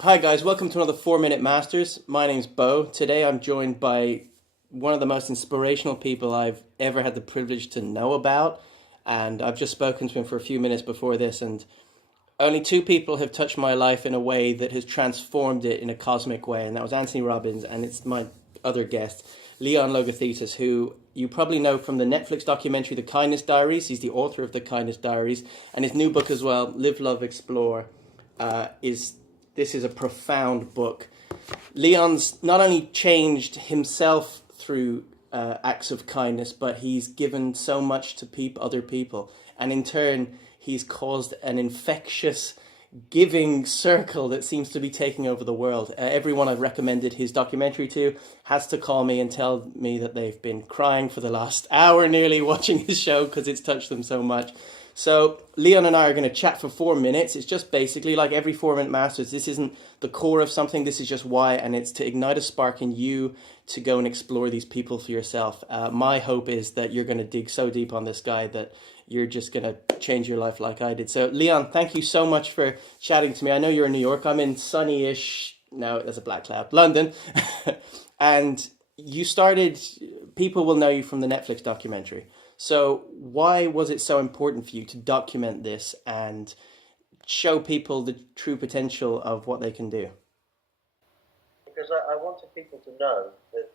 Hi guys, welcome to another 4 Minute Masters. My name's Bo. Today I'm joined by one of the most inspirational people I've ever had the privilege to know about. And I've just spoken to him for a few minutes before this, and only two people have touched my life in a way that has transformed it in a cosmic way, and that was Anthony Robbins, and it's my other guest, Leon Logothetis, who you probably know from the Netflix documentary The Kindness Diaries. He's the author of The Kindness Diaries, and his new book as well, Live, Love, Explore, is this is a profound book. Leon's not only changed himself through acts of kindness, but he's given so much to other people, and in turn, he's caused an infectious giving circle that seems to be taking over the world. Everyone I've recommended his documentary to has to call me and tell me that they've been crying for the last hour nearly watching his show because it's touched them so much. So Leon and I are going to chat for 4 minutes. It's just basically like every 4 Minute Masters. This isn't the core of something. This is just why, and it's to ignite a spark in you to go and explore these people for yourself. My hope is that you're going to dig so deep on this guy that you're just going to change your life like I did. So Leon, thank you so much for chatting to me. I know you're in New York. I'm in sunny-ish, no, there's a black cloud, London. And you started, people will know you from the Netflix documentary. So why was it so important for you to document this and show people the true potential of what they can do? Because I wanted people to know that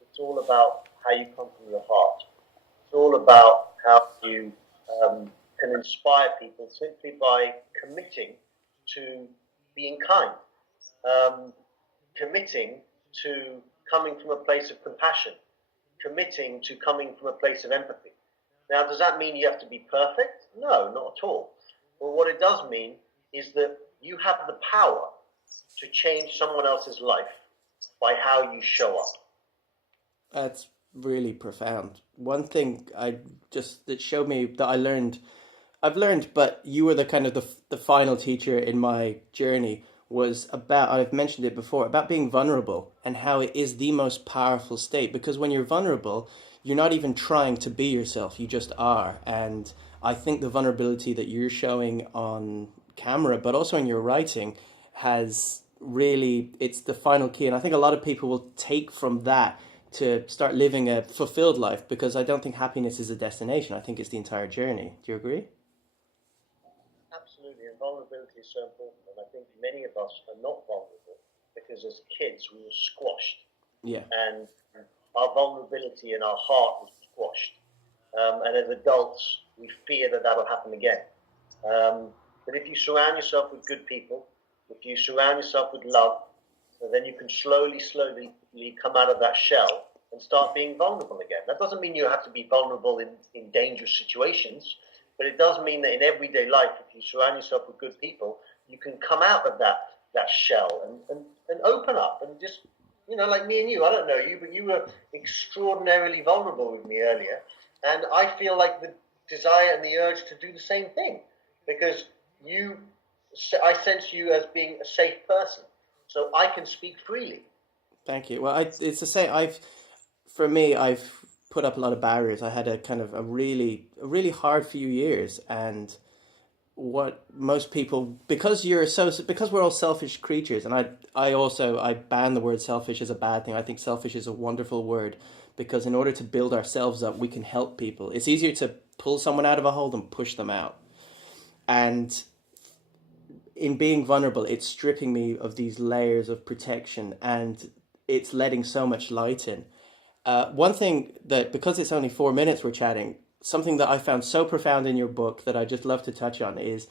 it's all about how you come from your heart. It's all about how you can inspire people simply by committing to being kind, committing to coming from a place of compassion, committing to coming from a place of empathy. Now, does that mean you have to be perfect? No, not at all. But what it does mean is that you have the power to change someone else's life by how you show up. That's really profound. One thing that showed me that I've learned, but you were the kind of the final teacher in my journey was about, I've mentioned it before, about being vulnerable and how it is the most powerful state because when you're vulnerable, you're not even trying to be yourself, you just are. And I think the vulnerability that you're showing on camera, but also in your writing, has really, it's the final key. And I think a lot of people will take from that to start living a fulfilled life because I don't think happiness is a destination. I think it's the entire journey. Do you agree? Absolutely, and vulnerability is so important. And I think many of us are not vulnerable because as kids we were squashed, Yeah. and our vulnerability and our heart was squashed. And as adults, we fear that that'll happen again. But if you surround yourself with good people, if you surround yourself with love, then you can slowly come out of that shell and start being vulnerable again. That doesn't mean you have to be vulnerable in dangerous situations, but it does mean that in everyday life, if you surround yourself with good people, you can come out of that shell and open up and just, like me and you, I don't know you, but you were extraordinarily vulnerable with me earlier. And I feel like the desire and the urge to do the same thing because I sense you as being a safe person. So I can speak freely. Thank you. Well, it's the same. For me, I've put up a lot of barriers. I had a kind of a really hard few years, and what most people, because we're all selfish creatures, and I ban the word selfish as a bad thing. I think selfish is a wonderful word because in order to build ourselves up, we can help people. It's easier to pull someone out of a hole than push them out, and in being vulnerable, it's stripping me of these layers of protection and it's letting so much light in. One thing that, because it's only 4 minutes we're chatting, something that I found so profound in your book that I just love to touch on is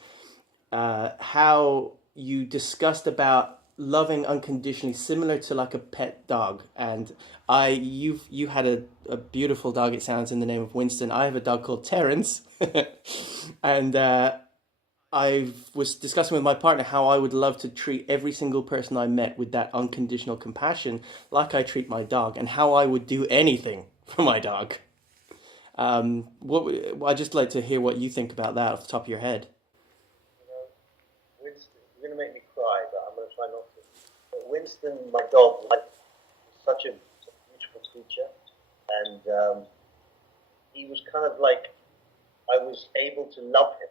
how you discussed about loving unconditionally, similar to like a pet dog. And you had a beautiful dog. It sounds in the name of Winston. I have a dog called Terrence, and I was discussing with my partner how I would love to treat every single person I met with that unconditional compassion, like I treat my dog, and how I would do anything for my dog. I'd just like to hear what you think about that off the top of your head. You know, Winston, you're going to make me cry, but I'm going to try not to. But Winston, my dog, was such a beautiful creature, and he was kind of like I was able to love him.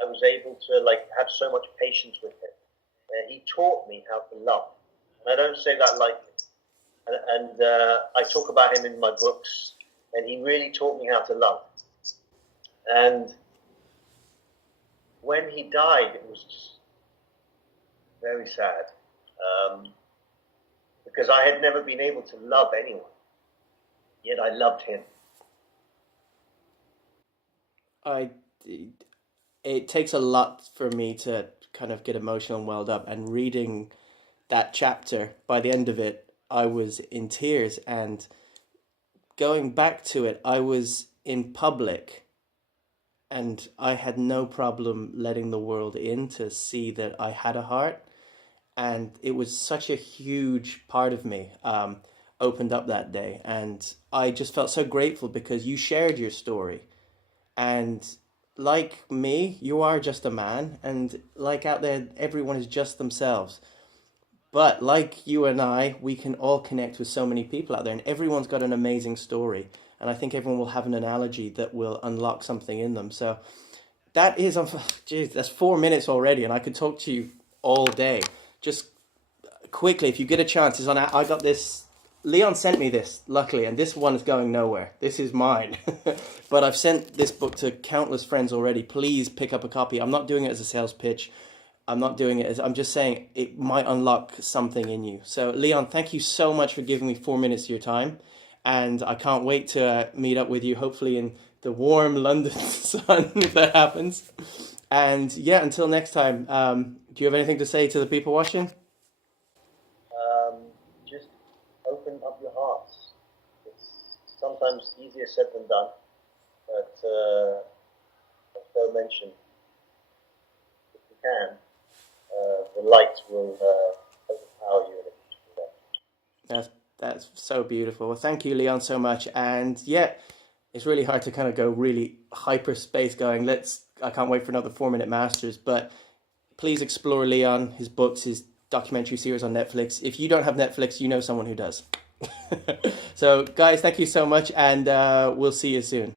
I was able to like have so much patience with him. he taught me how to love. And I don't say that lightly. And I talk about him in my books, and he really taught me how to love. And when he died, it was very sad, because I had never been able to love anyone, yet I loved him. I it takes a lot for me to kind of get emotional and welled up. And reading that chapter, by the end of it, I was in tears. And going back to it, I was in public and I had no problem letting the world in to see that I had a heart. And it was such a huge part of me opened up that day. And I just felt so grateful because you shared your story. And like me, you are just a man, and like out there, everyone is just themselves. But like you and I, we can all connect with so many people out there, and everyone's got an amazing story. And I think everyone will have an analogy that will unlock something in them. So that is, geez, that's 4 minutes already, and I could talk to you all day. Just quickly, if you get a chance, is on. I got this. Leon sent me this, luckily, and this one is going nowhere. This is mine. But I've sent this book to countless friends already. Please pick up a copy. I'm not doing it as a sales pitch. I'm not doing it as, I'm just saying it might unlock something in you. So, Leon, thank you so much for giving me 4 minutes of your time. And I can't wait to meet up with you, hopefully in the warm London sun, if that happens. And yeah, until next time, do you have anything to say to the people watching? Just open up your hearts. It's sometimes easier said than done, but as Bo mentioned, if you can, the light will overpower you in a beautiful way. That's so beautiful. Well, thank you, Leon, so much. And yeah, it's really hard to kind of go really hyperspace going. I can't wait for another 4 Minute Masters, but please explore Leon, his books, his documentary series on Netflix. If you don't have Netflix, you know someone who does. So guys, thank you so much, and we'll see you soon.